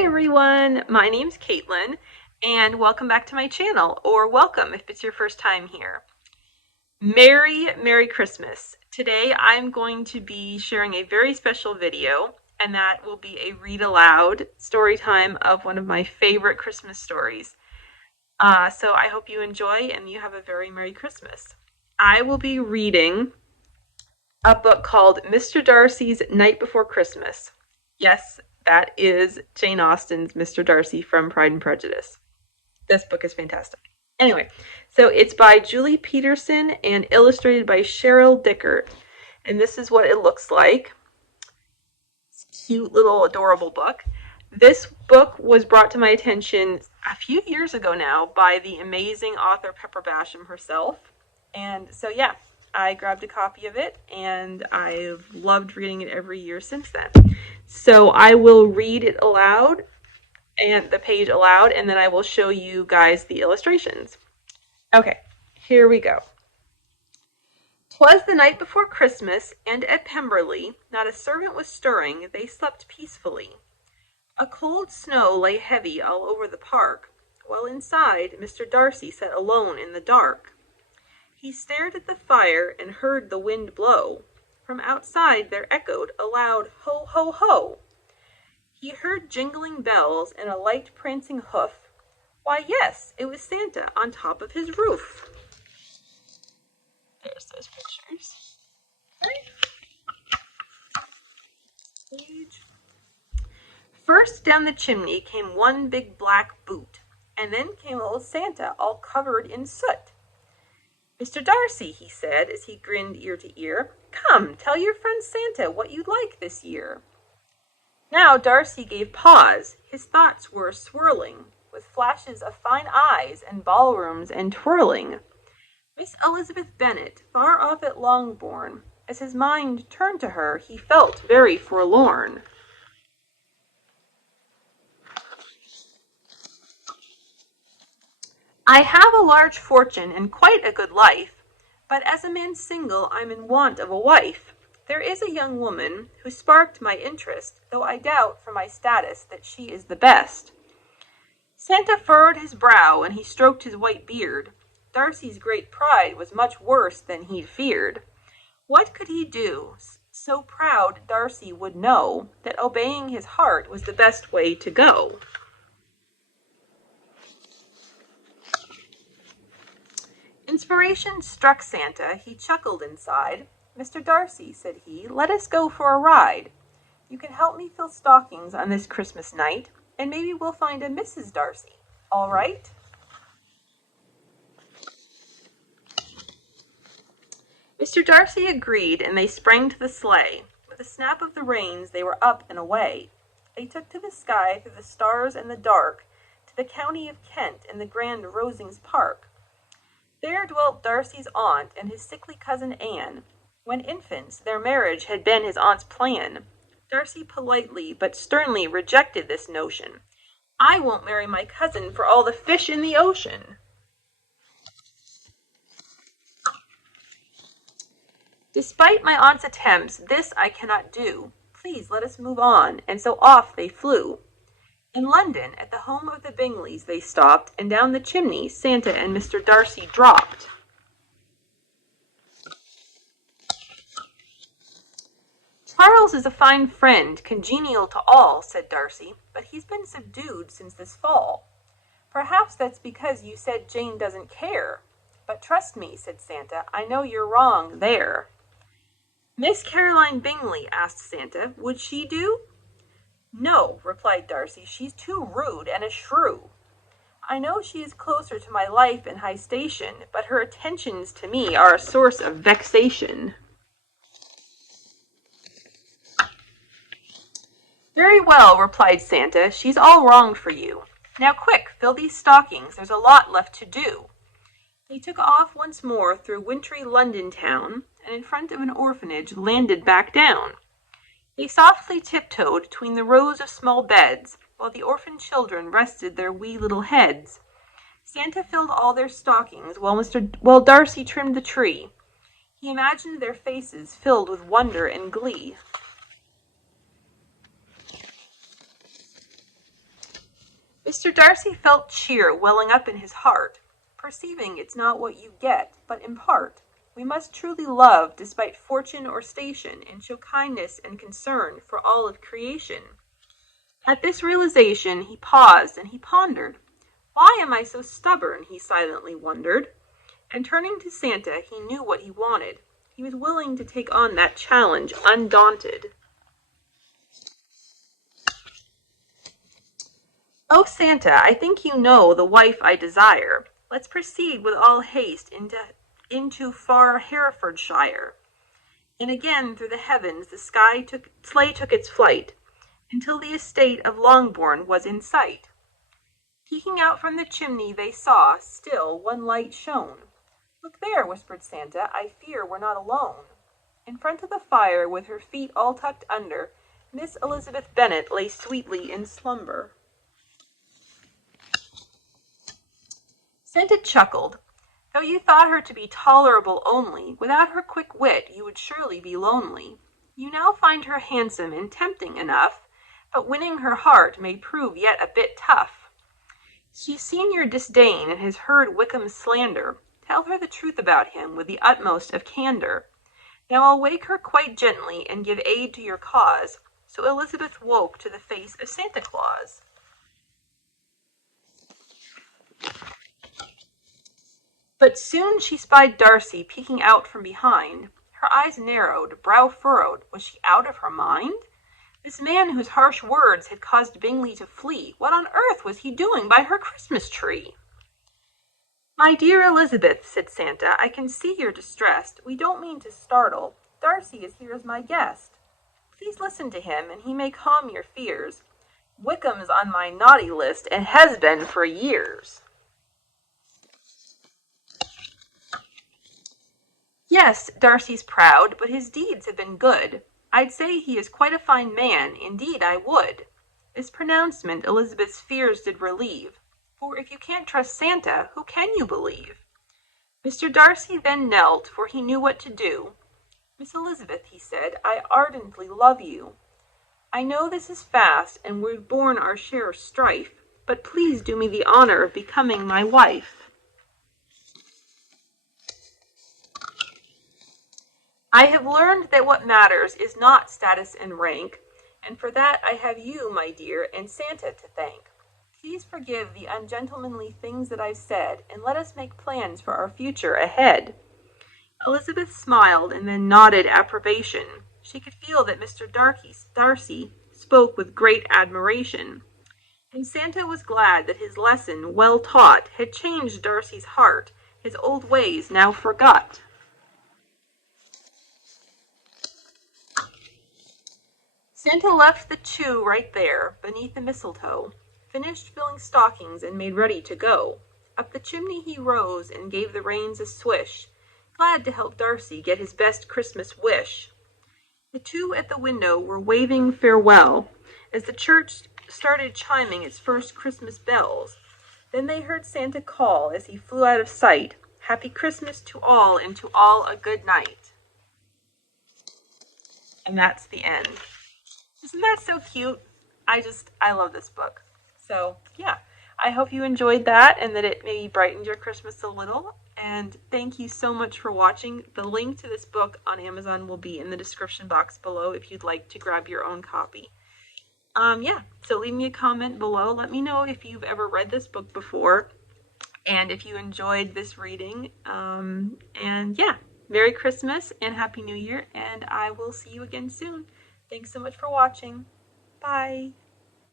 Hi everyone, my name's Caitlyn and welcome back to my channel, or welcome if it's your first time here. Merry Christmas. Today I'm going to be sharing a very special video, and that will be a read aloud story time of one of my favorite Christmas stories. So I hope you enjoy and you have a very Merry Christmas. I will be reading a book called Mr. Darcy's Night Before Christmas. Yes, that is Jane Austen's Mr. Darcy from Pride and Prejudice. This book is fantastic. Anyway, so it's by Julie Peterson and illustrated by Sheryl Dickert. And this is what it looks like. It's a cute little adorable book. This book was brought to my attention a few years ago now by the amazing author Pepper Basham herself. And so yeah, I grabbed a copy of it and I've loved reading it every year since then. So I will read it aloud, and the page aloud, and then I will show you guys the illustrations. Okay, here we go. 'Twas the night before Christmas, and at Pemberley not a servant was stirring, they slept peacefully. A cold snow lay heavy all over the park, while inside Mr. Darcy sat alone in the dark. He stared at the fire and heard the wind blow. From outside there echoed a loud ho, ho, ho. He heard jingling bells and a light prancing hoof. Why, yes, it was Santa on top of his roof. There's those pictures. Okay. Page. First down the chimney came one big black boot, and then came old Santa all covered in soot. Mr. Darcy, he said, as he grinned ear to ear, come, tell your friend Santa what you'd like this year. Now Darcy gave pause. His thoughts were swirling, with flashes of fine eyes and ballrooms and twirling. Miss Elizabeth Bennet, far off at Longbourn, as his mind turned to her, he felt very forlorn. I have a large fortune and quite a good life, but as a man single I'm in want of a wife. There is a young woman who sparked my interest, though I doubt from my status that she is the best. Santa furrowed his brow and he stroked his white beard. Darcy's great pride was much worse than he'd feared. What could he do? So proud Darcy would know that obeying his heart was the best way to go. Inspiration struck Santa. He chuckled inside. Mr. Darcy, said he, let us go for a ride. You can help me fill stockings on this Christmas night, and maybe we'll find a Mrs. Darcy. All right? Mr. Darcy agreed, and they sprang to the sleigh. With a snap of the reins, they were up and away. They took to the sky through the stars and the dark, to the county of Kent and the grand Rosings Park. There dwelt Darcy's aunt and his sickly cousin Anne. When infants, their marriage had been his aunt's plan. Darcy politely but sternly rejected this notion. I won't marry my cousin for all the fish in the ocean. Despite my aunt's attempts, this I cannot do. Please let us move on, and so off they flew. In London, at the home of the Bingleys, they stopped, and down the chimney Santa and Mr. Darcy dropped. Charles is a fine friend, congenial to all, said Darcy, but he's been subdued since this fall. Perhaps that's because you said Jane doesn't care. But trust me, said Santa, I know you're wrong there. Miss Caroline Bingley, asked Santa, would she do? No, replied Darcy, she's too rude and a shrew. I know she is closer to my life and high station, but her attentions to me are a source of vexation. Very well, replied Santa, she's all wrong for you. Now quick, fill these stockings, there's a lot left to do. They took off once more through wintry London town, and in front of an orphanage landed back down. They softly tiptoed between the rows of small beds, while the orphan children rested their wee little heads. Santa filled all their stockings, while Darcy trimmed the tree. He imagined their faces filled with wonder and glee. Mr. Darcy felt cheer welling up in his heart, perceiving it's not what you get, but impart. We must truly love despite fortune or station, and show kindness and concern for all of creation. At this realization he paused and he pondered. Why am I so stubborn? He silently wondered. And turning to Santa, he knew what he wanted. He was willing to take on that challenge, undaunted. Oh, Santa, I think you know the wife I desire. Let's proceed with all haste into far Herefordshire. And again through the heavens the sleigh took its flight, until the estate of Longbourn was in sight. Peeking out from the chimney they saw, still one light shone. Look there, whispered Santa, I fear we're not alone. In front of the fire, with her feet all tucked under, Miss Elizabeth Bennet lay sweetly in slumber. Santa chuckled. Though you thought her to be tolerable only, without her quick wit you would surely be lonely. You now find her handsome and tempting enough, but winning her heart may prove yet a bit tough. She's seen your disdain and has heard Wickham's slander. Tell her the truth about him with the utmost of candor. Now I'll wake her quite gently and give aid to your cause. So Elizabeth woke to the face of Santa Claus. But soon she spied Darcy peeking out from behind. Her eyes narrowed, brow furrowed. Was she out of her mind? This man whose harsh words had caused Bingley to flee, what on earth was he doing by her Christmas tree? My dear Elizabeth, said Santa, I can see you're distressed. We don't mean to startle. Darcy is here as my guest. Please listen to him, and he may calm your fears. Wickham's on my naughty list, and has been for years. Yes, Darcy's proud, but his deeds have been good. I'd say he is quite a fine man, indeed I would. This pronouncement Elizabeth's fears did relieve, for if you can't trust Santa, who can you believe? Mr. Darcy then knelt, for he knew what to do. Miss Elizabeth, he said, I ardently love you. I know this is fast, and we've borne our share of strife, but please do me the honor of becoming my wife. I have learned that what matters is not status and rank, and for that I have you, my dear, and Santa to thank. Please forgive the ungentlemanly things that I've said, and let us make plans for our future ahead. Elizabeth smiled and then nodded approbation. She could feel that Mr. Darcy spoke with great admiration, and Santa was glad that his lesson, well taught, had changed Darcy's heart, his old ways now forgot. Santa left the two right there, beneath the mistletoe, finished filling stockings and made ready to go. Up the chimney he rose and gave the reins a swish, glad to help Darcy get his best Christmas wish. The two at the window were waving farewell as the church started chiming its first Christmas bells. Then they heard Santa call as he flew out of sight, Happy Christmas to all, and to all a good night. And that's the end. Isn't that so cute? I love this book. So, yeah, I hope you enjoyed that and that it maybe brightened your Christmas a little. And thank you so much for watching. The link to this book on Amazon will be in the description box below if you'd like to grab your own copy. So leave me a comment below. Let me know if you've ever read this book before and if you enjoyed this reading. Merry Christmas and Happy New Year, and I will see you again soon. Thanks so much for watching. Bye.